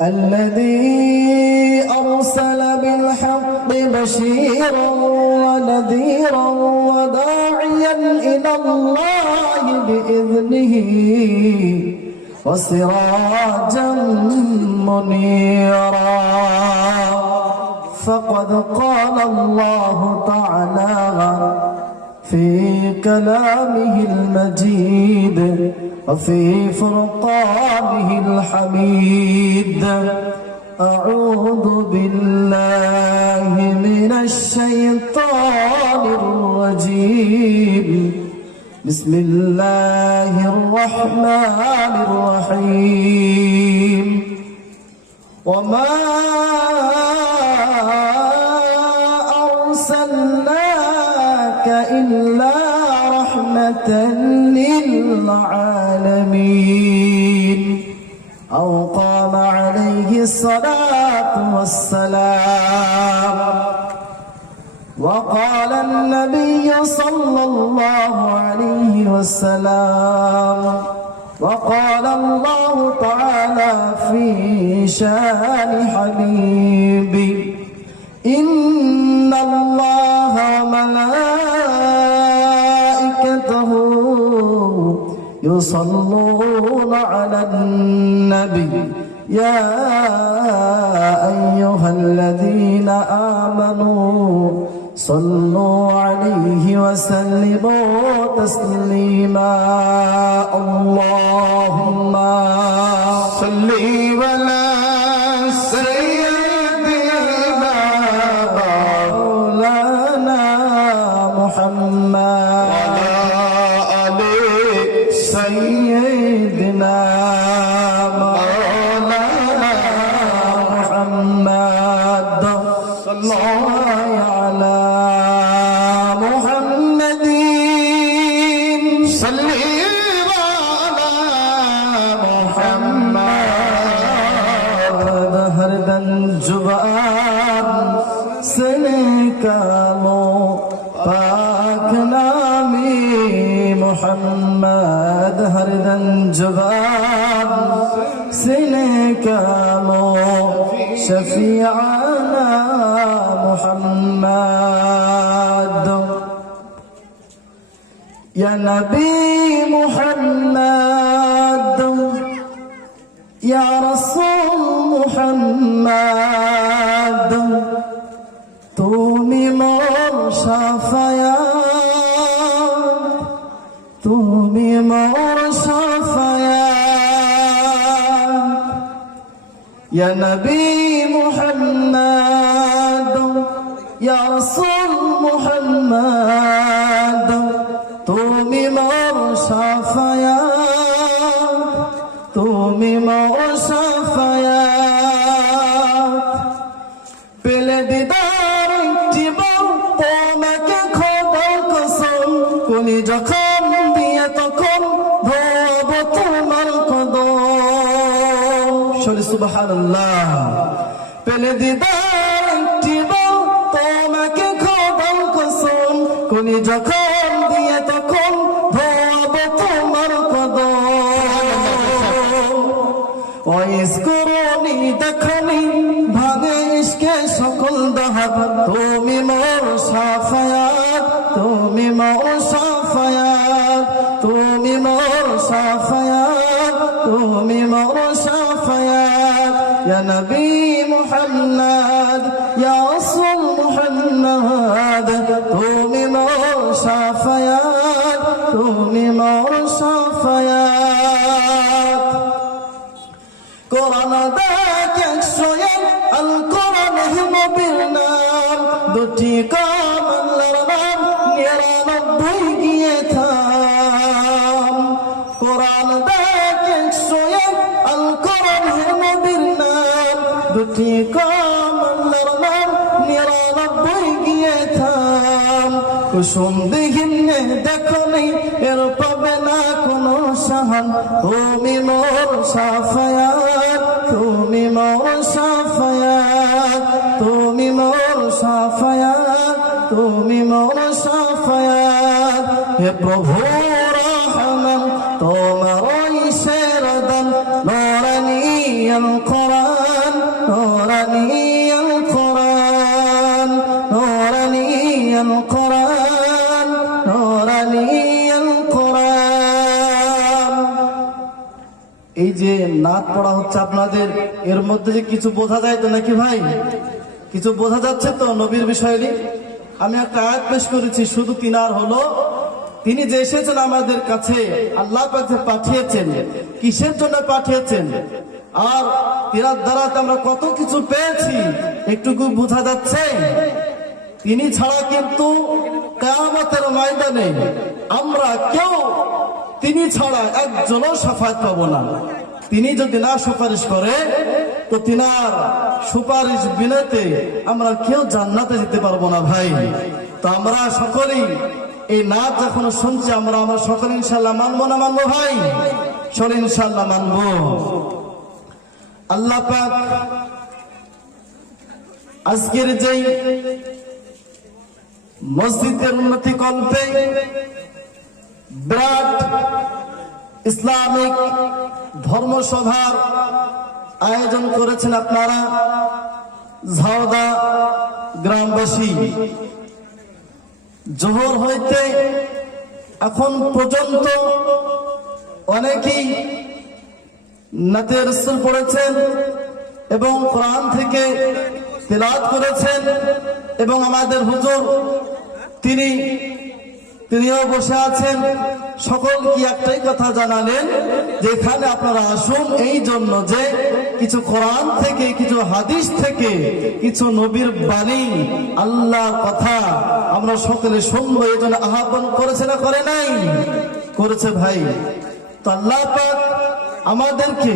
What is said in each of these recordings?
الذي أرسل بالحق بشيرا ونذيرا وداعيا إلى الله بإذنه وسراجا منيرا فقد قال الله تعالى في كلامه المجيد وفي فرقانه الحميد أعوذ بالله من الشيطان الرجيم بسم الله الرحمن الرحيم وما أرسلناك إلا رحمة للعالمين أو قام عليه الصلاة والسلام وقال النبي صلى الله عليه وسلم وقال الله تعالى في شان حبيبي إن الله وملائكته يصلون على النبي يا أيها الذين آمنوا صلوا عليه وسلموا تسليما اللهم صل على سيدنا مولانا محمد وعلى آل سيدنا مولانا محمد صلى الله على محمد صل على محمد هردن जुबान से निकालो पाक नामी मोहम्मद हरदम जुबान से निकालो शफीआना मोहम्मद या नबी मोहम्मद या रसूल मोहम्मद তুমি মোর শাফায়াত তুমি মোর শাফায়াত ইয়া নবী মুহাম্মদ ইয়া রাসূল মুহাম্মদ তুমি মোর শাফায়াত তুমি মোর শাফায়াত পেলে দিদার জীবন তোমাকে খোদার কসম কোনি যখন দিয়ে তখন ধোব তোমার কদম শোনে সুবহানাল্লাহ পেলে দিদার জীবন তোমাকে খোদার কসম কোনি যখন দিয়ে তখন ধোব তোমার কদম ওয়াইস করনি দেখনি ভাগে ইশকে সকল দাহাত তুমি মোর শাফায়াত তুমি মোর শাফায়াত তুমি মোর শাফায়াত তুমি মোর শাফায়াত ইয়া নবী মুহাম্মদ ইয়া রাসূল মুহাম্মদ তুমি মোর শাফায়াত তুমি মোর শাফায়াত কোরআন দেখে আল কোরআন নবীর নাম দুটি কাম আল্লাহর নাম 99 গিয়ে থাম কোরআন দেখে আল কোরআন নবীর নাম দুটি কাম আল্লাহর নাম 99 গিয়ে থাম কুসুম দিহিনে দেখনি এর পাবে না কোনো সাহান তুমি মোর শাফায়াত তুমি মোর শাফায়াত তুমি মোর শাফায়াত তুমি মোর শাফায়াত হে প্রভু রহমান তোমার শেরদান নূরানি আল কোরআন নূরানিয়াল কোরআন নূরানিয়াল কোরআন নূরানিয়াল কোরআন। এই যে নাত পড়া হচ্ছে আপনাদের, এর মধ্যে যে কিছু বোঝা যায় তো নাকি ভাই? কিছু বোঝা যাচ্ছে তো নবীর বিষয়ে? আমি একটা আয়াত পেশ করেছি, শুধু তিনার হলো তিনি যে এসেছেন আমাদের কাছে, আল্লাহ পাক যে পাঠিয়েছেন, কিসের জন্য পাঠিয়েছেন, আর তিনার দ্বারা আমরা কত কিছু পেয়েছি একটুকু বোঝা যাচ্ছে। তিনি ছাড়া কিন্তু কিয়ামতের ময়দানে আমরা কেউ তিনি ছাড়া একজনও শাফায়াত পাবো না। তিনি যদি না সুপারিশ করে তো তিনার সুপারিশ বিনাতে আমরা কেউ জান্নাতে যেতে পারবো না ভাই। তো আমরা সকলেই এই নাচ যখন শুনছি আমরা সকলে ইনশাল্লাহ মানবো না মানবো ভাই? চল ইনশাল্লাহ মানবো। আল্লাহ পাক আজকের যেই মসজিদের উন্নতি কল্পে বিরাট ইসলামিক ধর্মসভার আয়োজন করেছেন আপনারা ঝাউদা গ্রামবাসী। জোহর হইতে এখন পর্যন্ত অনেকেই নাতে রাসূল পড়েছেন এবং কোরআন থেকে তেলাওয়াত করেছেন, এবং আমাদের হুজুর তিনিও বসে আছেন। সকল কি একটাই কথা জানালেন যে এখানে আপনারা আসুন এই জন্য যে কিছু কোরআন থেকে, কিছু হাদিস থেকে, কিছু নবীর বাণী, আল্লাহর কথা আমরা সকলে শুনবো, এই জন্য আহ্বান করেছে না করে নাই? করেছে ভাই। তো আল্লাহ পাক আমাদেরকে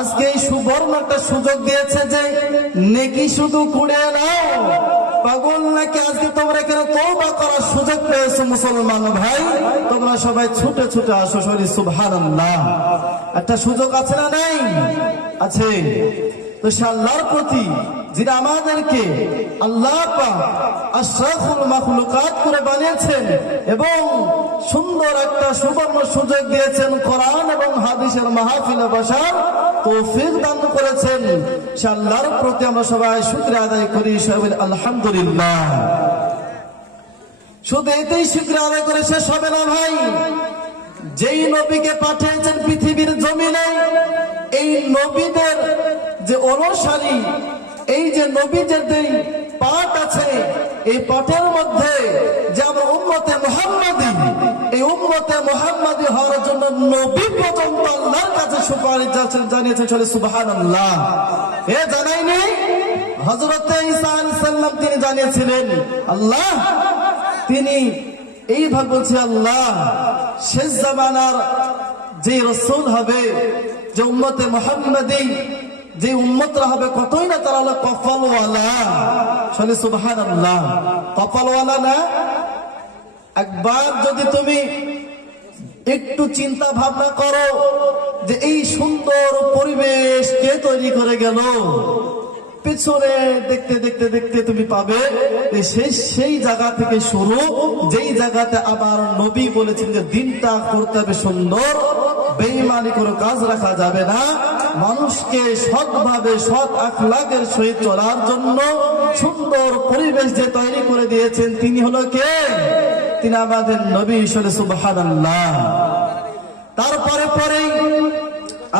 আজকে এই সুবর্ণ একটা সুযোগ দিয়েছে যে নেকি শুধু কুড়িয়ে নাও পাগল নাকি, আজকে তোমরা এখানে তওবা করার সুযোগ পেয়েছো মুসলমান ভাই, তোমরা সবাই ছুটে ছুটে আসো। শরীর সুবহানাল্লাহ, একটা সুযোগ আছে না নাই? আছে। তো সে আল্লাহর প্রতি যিনি আমাদেরকে আল্লাহ পাক আশরাফুল মাখলুকাত করে বানিয়েছেন এবং সুন্দর একটা সুবর্ণ সুযোগ দিয়েছেন কোরআন এবং হাদিসের মাহফিলে বসার তৌফিক দান করেছেন, সে আল্লাহর প্রতি আমরা সবাই শুকরিয়া আদায় করি। সবাই আলহামদুলিল্লাহ। শুধু এতেই শুকরিয়া আদায় করে শেষ হবে না ভাই। যেই নবীকে পাঠিয়েছেন পৃথিবীর জমিনে, এই নবীদের যে অনুসারী, এই যে নবীদের যে পাঠ আছে, এই পাঠের মধ্যে যে আমরা উম্মতে মুহাম্মাদি, এই উম্মতে মুহাম্মাদি হওয়ার জন্য নবী পর্যন্ত আল্লাহর কাছে সুপারিশ জানিয়েছেন। চলে সুবহানাল্লাহ। এ জানাইনি হযরত ঈসা আলাইহিস সালাম তিনি জানিয়েছিলেন, আল্লাহ তিনি এইভাবে বলছে, আল্লাহ শেষ জামানার যে রাসূল হবে, যে উম্মতে মুহাম্মাদি, যে উম্মতরা হবে, কতই না তারা হলো কপালওয়ালা। চলে সুবহানাল্লাহ। কপালওয়ালা না? একবার যদি তুমি একটু চিন্তা ভাবনা করো যে এই সুন্দর পরিবেশ কে তৈরি করে গেল, পিছনে দেখতে দেখতে দেখতে তুমি পাবে সেই জায়গা থেকে শুরু, যেই জায়গাতে আবার নবী বলেছেন যে দিনটা করতে হবে সুন্দর, বেঈমানি কোনো কাজ রাখা যাবে না, মানুষকে সৎভাবে সৎ আখলাকের সহিত চলার জন্য সুন্দর পরিবেশ যে তৈরি করে দিয়েছেন তিনি হলো কে? তিনি আমাদের নবী। সুবহানাল্লাহ। তারপরে পরেই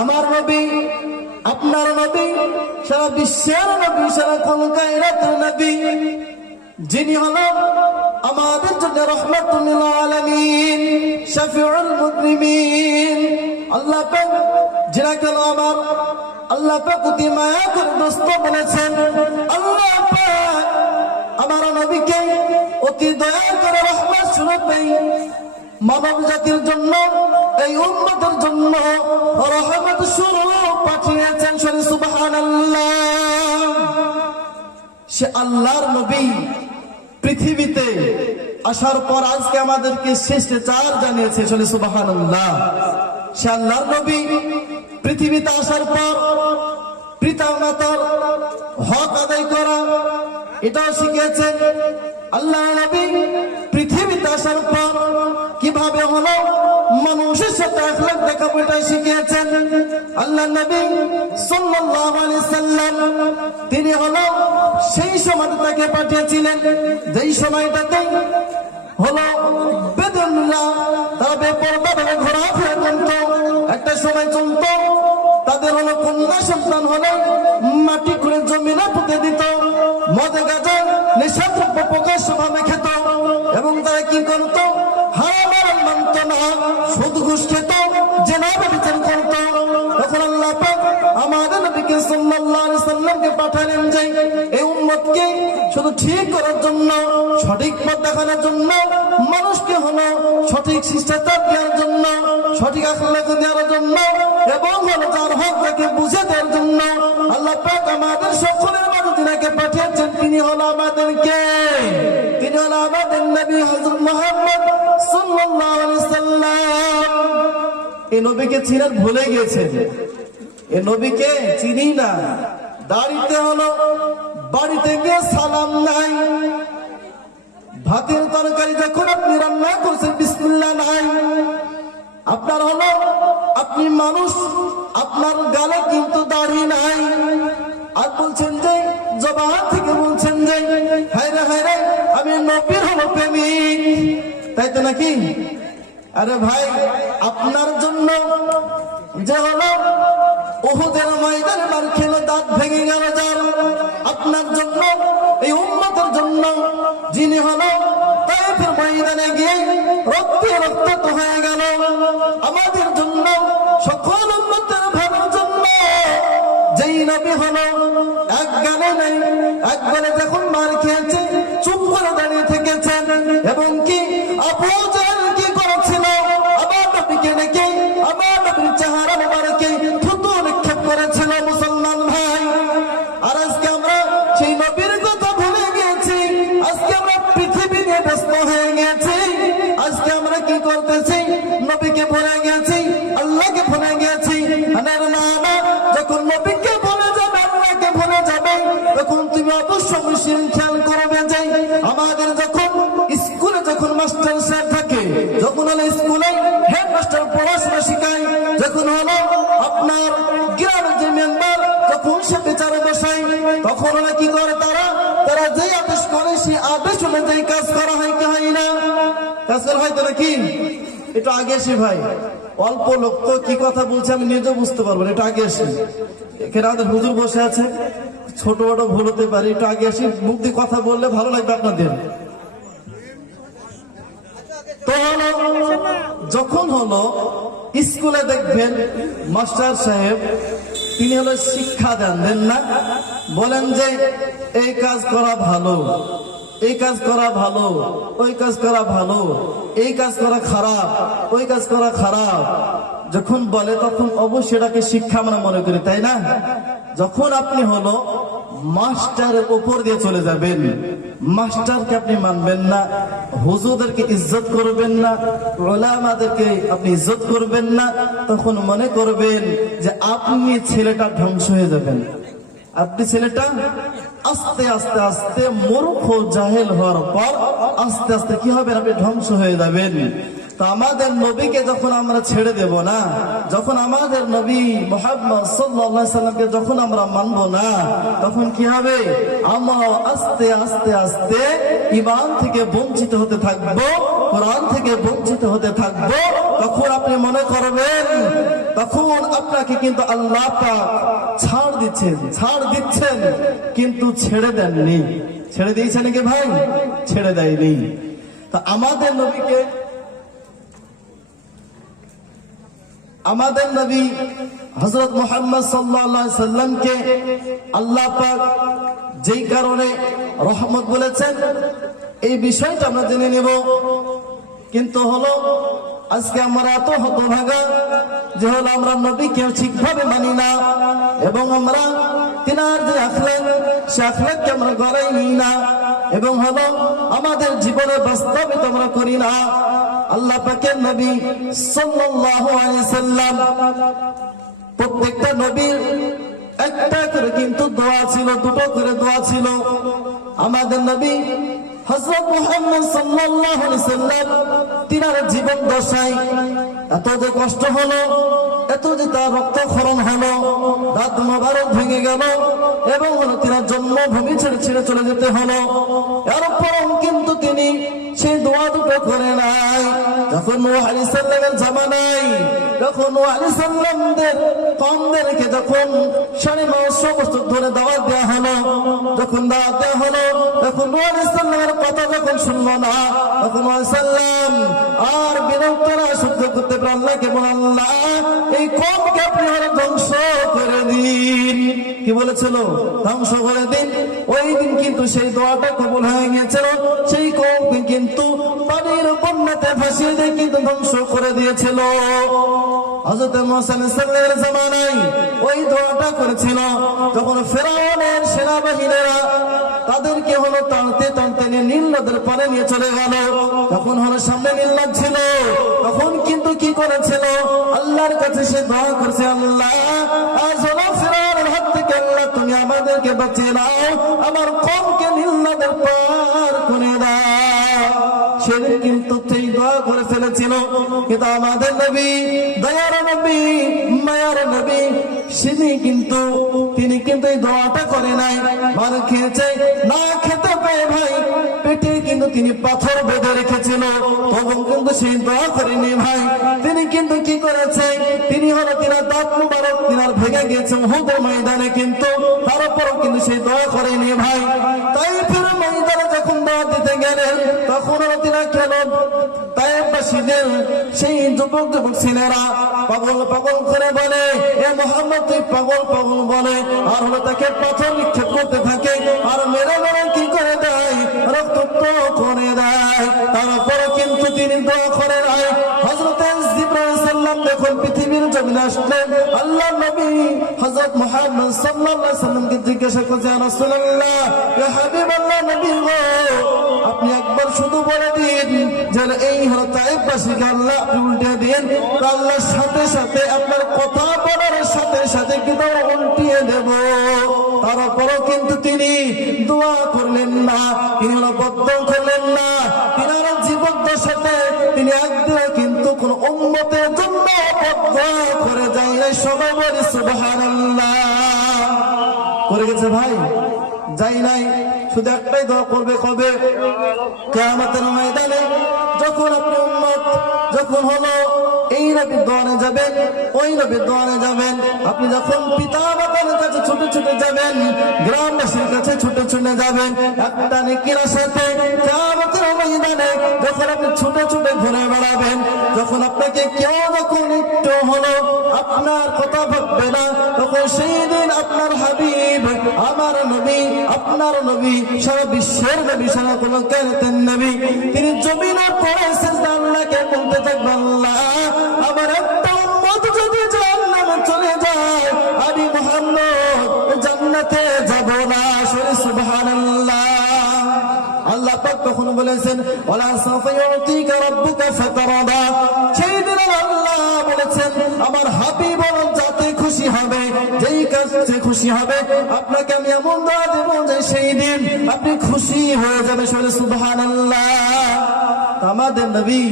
আমার নবী, আপনার নবী, সারা বিশ্বের নবী, সারা কায়নাতের নবী, যিনি হলেন আমাদের জন্য রাহমাতুল লিল আলামিন, শাফিউল মুজরিমিন। আল্লাহ পাক যিনাকে আমার আল্লাহ পাক অতি মায়া করে দোস্ত বলেছেন, আল্লাহ পাক আমার নবীকে অতি দয়া করে রহমত স্বরূপে মানব জাতির জন্য, এই উম্মতের জন্য রহমত স্বরূপ পাঠিয়েছেন। সুবহানাল্লাহ। সে আল্লাহর নবী পৃথিবীতে আসার পর আজকে আমাদেরকে শিষ্টাচার জানিয়েছে। সুবহানাল্লাহ। সে আল্লাহর নবী পৃথিবীতে আসার পর পিতা মাতার হক আদায় করা এটাও শিখিয়েছে। আল্লাহ নবী পৃথিবীতে আসার পর কিভাবে হলো মানুষের সাথে আখলাক দেখাবো এটাই শিখিয়েছেন। আল্লাহ নবী সাল্লাল্লাহু আলাইহি সাল্লাম সাল্লাম তিনি হলো সেই সময় তাকে পাঠিয়েছিলেন যেই সময়টাতে হলো বেদুনরা তারা বেপরোয়া ভাবে ঘোরাফেরা করত। একটা সময় চলতো তাদের হলো কন্যা সন্তান হলে মাটি করে জমিনে পুঁতে দিত, মদে গাঁজা নেশাদ্রব্য প্রকাশ্য ভাবে খেত এবং তারা কি করত, হারাম মানত না, সুদ ঘুষ খেত, জেনা ব্যভিচার করত। তখন আল্লাহ পাক আমাদের নবীকে সাল্লাল্লাহু আলাইহি সাল্লামকে পাঠালেন যে এই উম্মতকে শুধু ঠিক করার জন্য, সঠিক পথ দেখানোর জন্য, মানুষকে হলো সঠিক শিষ্টাচার দেওয়ার জন্য, সঠিক আখলাক দেওয়ার জন্য এবং হলো যার হক তাকে বুঝে দেওয়ার জন্য আল্লাহ পাক আমাদের সকলের মাঝে যিনাকে পাঠিয়েছেন তিনি হলো আমাদেরকে, তিনি হলো আমাদের নবী হযরত মুহাম্মদ সাল্লাল্লাহু আলাইহি সাল্লাম। এই নবীকে চিনার ভুলে গেছেন, এই নবীকে চিনি না। দাড়িতে হলো বাড়িতে গিয়ে সালাম নাই, ভাতের তরকারি যখন আপনি রান্না করছেন বিসমিল্লাহ নাই, আপনার হলো আপনি মানুষ, আপনার গালে কিন্তু দাড়ি নাই, আর বলছেন যে জবান থেকে বলছেন যে হায়রে হায়রে আমি নবীর হলো প্রেমিক, তাই তো নাকি? আরে ভাই, আপনার জন্য যে হলো উহুদের ময়দানে মার খেলে দাঁত ভেঙে গেল যার, আপনার জন্য এই উম্মতের জন্য যিনি হলো তায়েফের ময়দানে গিয়ে রক্তে রক্তাক্ত হয়ে গেল, আমাদের জন্য সকল উম্মতের ভালোর জন্য যেই নবী হলো এক গালে নেই, একবারে যখন মার খেয়েছে চুপ করে দাঁড়িয়ে থেকেছেন এবং কি আবু জাহেল কি করেছিল, আমার নবীকে ডেকে আমার নবীর চেহারা মোবারকে থুতু নিক্ষেপ করেছিল। মুসলমান ভাই, আর আজকে আমরা সেই নবীর কথা ভুলে গিয়েছি, আজকে আমরা পৃথিবী নিয়ে ব্যস্ত হয়ে গেছি, আজকে আমরা কি করতেছি, নবীকে ভুলে গেছি, আল্লাহকে ভুলে গেছি। যখন নবীকে ভুলে যাবে, আল্লাহকে ভুলে যাবে, তখন তুমি অবশ্যই খেয়াল করবে যে আমাদের যখন স্কুলে যখন মাস্টার স্যার থাকে, যখন হলো স্কুলে হেড মাস্টার পড়াশোনা শিখায়, যখন হলো আপনার গ্রামের যে মেম্বার যখন সে বিচারে বসায়, তখন ওরা কি করে, তারা যে আদেশ করে সেই আদেশ অনুযায়ী কাজ করা হয় কি হয় না? কাজ করা হয় তো নাকি? একটু আগে আসি ভাই, অল্প লোক তো কি কথা বলছে আমি নিজেও বুঝতে পারবো না, একটু আগে আসি। এখানে আমাদের হুজুর বসে আছে, ছোট বড় ভুল হতে পারে, একটু আগে আসি, মুখ দিয়ে কথা বললে ভালো লাগবে আপনাদের। তো হলো যখন হলো স্কুলে দেখবেন মাস্টার সাহেব তিনি হলো শিক্ষা দেন না, বলেন যে এই কাজ করা ভালো, এই কাজ করা ভালো, ওই কাজ করা ভালো, এই কাজ করা খারাপ, ওই কাজ করা খারাপ, যখন বলে তখন অবশ্যই এটাকে শিক্ষা আমরা মনে করি, তাই না? যখন আপনি হলো মাস্টারের উপর দিয়ে চলে যাবেন, মাস্টারকে আপনি মানবেন না, হুজুরদেরকে ইজ্জত করবেন না, উলামাদেরকে আপনি ইজ্জত করবেন না, তখন মনে করবেন যে আপনি ছেলেটা ধ্বংস হয়ে যাবেন। আপনি ছেলেটা আস্তে আস্তে আস্তে মূর্খ জাহেল হওয়ার পর আস্তে আস্তে কি হবে, আপনি ধ্বংস হয়ে যাবেন। তো আমাদের নবীকে যখন আমরা ছেড়ে দেব না, যখন আমাদের নবী মুহাম্মদ সাল্লাল্লাহু আলাইহি সাল্লামকে যখন আমরা মানব না, তখন কি হবে, আমরা আস্তে আস্তে আস্তে ঈমান থেকে বঞ্চিত হতে থাকবো, কোরআন থেকে বঞ্চিত হতে থাকবো। তখন আপনি মনে করবেন তখন আপনাকে কিন্তু আল্লাহ পাক ছাড় দিচ্ছেন কিন্তু ছেড়ে দেননি। ছেড়ে দিয়েছেন নাকি ভাই? ছেড়ে দেয়নি। তা আমাদের নবীকে, আমাদের নবী হযরত মুহাম্মদ সাল্লাল্লাহু আলাইহি সাল্লামকে আল্লাহ পাক যেই কারণে রহমত বলেছেন, এই বিষয়টা আমরা জেনে নেব। কিন্তু হলো আজকে আমরা এত হতভাগা যে হলো আমরা নবীকে ঠিকভাবে মানি না এবং আমরা তিনার যে আখলাক সে আখলাককে আমরা গড়াই নিই না এবং হলো আমাদের জীবনে বাস্তবায়িত আমরা করি না। আল্লাহ পাকের নবী সাল্লাল্লাহু আলাইহি সাল্লাম, প্রত্যেকটা নবীর একটা করে কিন্তু দোয়া ছিল, দুটো করে দোয়া ছিল। আমাদের নবী হযরত মুহাম্মদ সাল্লাল্লাহু আলাইহি সাল্লাম তিনার জীবন দশায় এত যে কষ্ট হলো, এত যে তার রক্তক্ষরণ হলো, দাঁত মোবারক ভেঙে গেল এবং তিনার জন্মভূমি ছেড়ে ছেড়ে চলে যেতে হলো। এরপরও কিন্তু তিনি সেই দোয়া দুটো করে নাই। যখন নূহ আলাইহিস সালামের জামানায়, যখন নূহ আলাইহিস সালামদের কওমদেরকে যখন 950 বছর ধরে দাওয়াত দেওয়া হলো, যখন দাওয়াত দেওয়া হলো, তখন নূহ আলাইহিস সালামের কথা যখন শুনলো না, তখন নূহ আলাইহিস সালাম আর বিরক্তরা সহ্য করতে পারলেন না, কেবল আল্লাহ এই কওমকে আপনি ধ্বংস করে দিন। কি বলেছিল? ধ্বংস করে দিন। ওই দিন কিন্তু সেই দোয়াটা কবুল হয়ে গিয়েছিল। সেই কওমকে কিন্তু পানির বন্যাতে ভাসিয়ে দিয়ে কিন্তু ধ্বংস করে দিয়েছিল। হযরত মুসা আলাইহিস সালামের জামানায় ওই দোয়াটা করেছিল। যখন ফেরাউনের সেনাবাহিনীরা তাদেরকে টানতে টানতে নিয়ে নীল নদের পারে নিয়ে চলে গেল, তখন সামনে নীল নদ ছিল, তখন কিন্তু কি করেছিল? আল্লাহর কাছে সে দোয়া করছে, আল্লাহ আজ ফেরাউনের হাত থেকে আল্লাহ তুমি আমাদেরকে বাঁচিয়ে নাও, আমার কওমকে নীল নদের পার করে দাও। সেদিন কিন্তু সেই দোয়া করে ফেলেছিল। কিন্তু আমাদের নবী, দয়ার নবী, মায়ার নবী, তিনি কিন্তু এই দোয়াটা করে নাই। মার খেয়েছে, না খেতে পেয়ে ভাই পেটে কিন্তু তিনি পাথর বেঁধে রেখেছিল, তখন কিন্তু সেই দোয়া করেনি ভাই। তিনি কিন্তু কি করেছে? তিনি তিনার দাঁত মুবারক তিনার ভেঙে গিয়েছে উহুদের ময়দানে, কিন্তু তারপরও কিন্তু সেই দোয়া করেনি ভাই। তাই ফের ময়দানে যখন দোয়া দিতে গেলেন, তখন তিনা কেন তায়েফবাসীদের সেই যুবক যুবক ছেলেরা পাগল পাগল করে বলে, এ মুহাম্মদ তুই পাগল পাগল বলে, আর তাকে পাথর নিক্ষেপ করতে থাকে, আর মেরে মেরে কি করে দেয়? রক্তাক্ত করে দেয়। তারপরে কিন্তু তিনি দোয়া করে নাই। হযরত জিবরাইল আলাইহিস সালাম যখন পৃথিবীর জমিনে আসলেন, আল্লাহর নবী হযরত মুহাম্মদ সাল্লাল্লাহু আলাইহি সাল্লামকে জিজ্ঞাসা করছে, ইয়া রাসূলুল্লাহ, ইয়া হাবিবাল্লাহ, নবী গো, আপনি একবার শুধু বলে দিন যে এই তায়েফবাসীকে আল্লাহ আপনি উল্টে দিন, আল্লাহর সাথে সাথে আপনার কথা বলার সাথে সাথে কিন্তু উল্টিয়ে দেব। তারপরও কিন্তু তিনি দোয়া করলেন না, তিনি বদ্ধ করলেন না। তিনার জীবদ্দশাতে তিনি একদিনে কিন্তু কোন উম্মতের জন্য বদ্ধ করে যায় নাই। সবাই বলি সুবহানাল্লাহ। করে গেছে ভাই? যাই নাই। শুধু একটাই দোয়া করবে কবে? কিয়ামতের ময়দানে যখন আপনি উম্মত যখন এই নবীর দোয়ারে যাবেন, ওই নবীর দোয়ারে যাবেন, আপনি যখন পিতা মাতার কাছে ছুটে ছুটে যাবেন, গ্রামবাসীর কাছে ছুটে ছুটে যাবেন, একটা নেকির সাথে কিয়ামতের ময়দানে যখন আপনি ছুটে ছুটে ঘুরে বেড়াবেন, যখন আপনাকে কেউ যখন একটু আপনার কথা ভাববে না, তখন সেই দিন আপনার হাবিব, আমার নবী, আপনার নবী, সারা বিশ্বের নবী, সারা কোন কায়নাতের নবী, তিনি জমিনের পরে সিজদা আল্লাহকে বলতে থাকবেন, আল্লাহ আমার একটা উম্মত যদি জান্নাতে চলে যায়, আমি মুহাম্মদ জান্নাতে যাব না। সুবহানাল্লাহ। আল্লাহ পাক তখন বলেছেন, ওয়ালা সাফা ইউতিকা রাব্বুকা ফাতারাদা। সেই দিন আল্লাহ বলেছেন, আমার হাবিব যাতে খুশি হবে, যেই কাজে খুশি হবে, আপনাকে আমি এমন দোয়া দেব যে সেই দিন আপনি খুশি হয়ে যাবে। সুবহানাল্লাহ। আমাদের নবী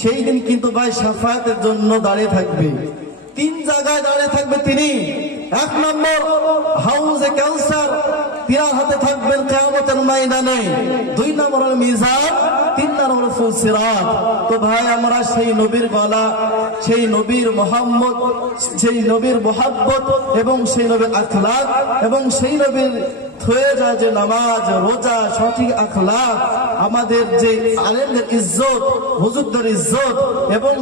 সেই দিন কিন্তু ভাই শাফায়াতের জন্য দাঁড়িয়ে থাকবে। 3 জায়গায় দাঁড়িয়ে থাকবে তিনি। 1 নম্বর হাউজে কাউসার, তিনার হাতে থাকবেন কিয়ামতের ময়দানে। 2 নম্বর মিজান, 3 নম্বর ফুলসিরাত। তো ভাই আমরা সেই নবীর গলা, সেই নবীর মোহাম্মদ, সেই নবীর মোহাব্বত এবং সেই নবীর আখলাক এবং সেই নবীর হয়ে যায় যে নামাজ, রোজা, সঠিক আখলাক, আমাদের যে আলেমদের ইজ্জত, হুজুরদের ইজ্জত এবং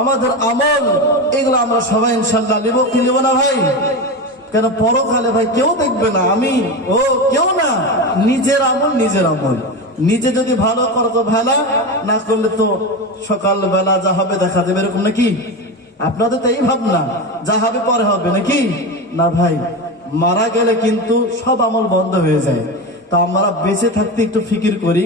আমাদের আমল, এগুলো আমরা সবাই ইনশাআল্লাহ নিব। কি নিব না ভাই? কেন পরকালে ভাই কেউ দেখবে না, আমি কেউ না। নিজের আমল নিজের আমল, নিজে যদি ভালো করো তো ভালো, না করলে তো সকালবেলা যা হবে দেখা যাবে, এরকম নাকি? আপনাদের তো এই ভাবনা, যা হবে পরে হবে নাকি? না ভাই, মারা গেলে কিন্তু সব আমল বন্ধ হয়ে যায়। তা আমরা বেঁচে থাকতে একটু ফিকির করি।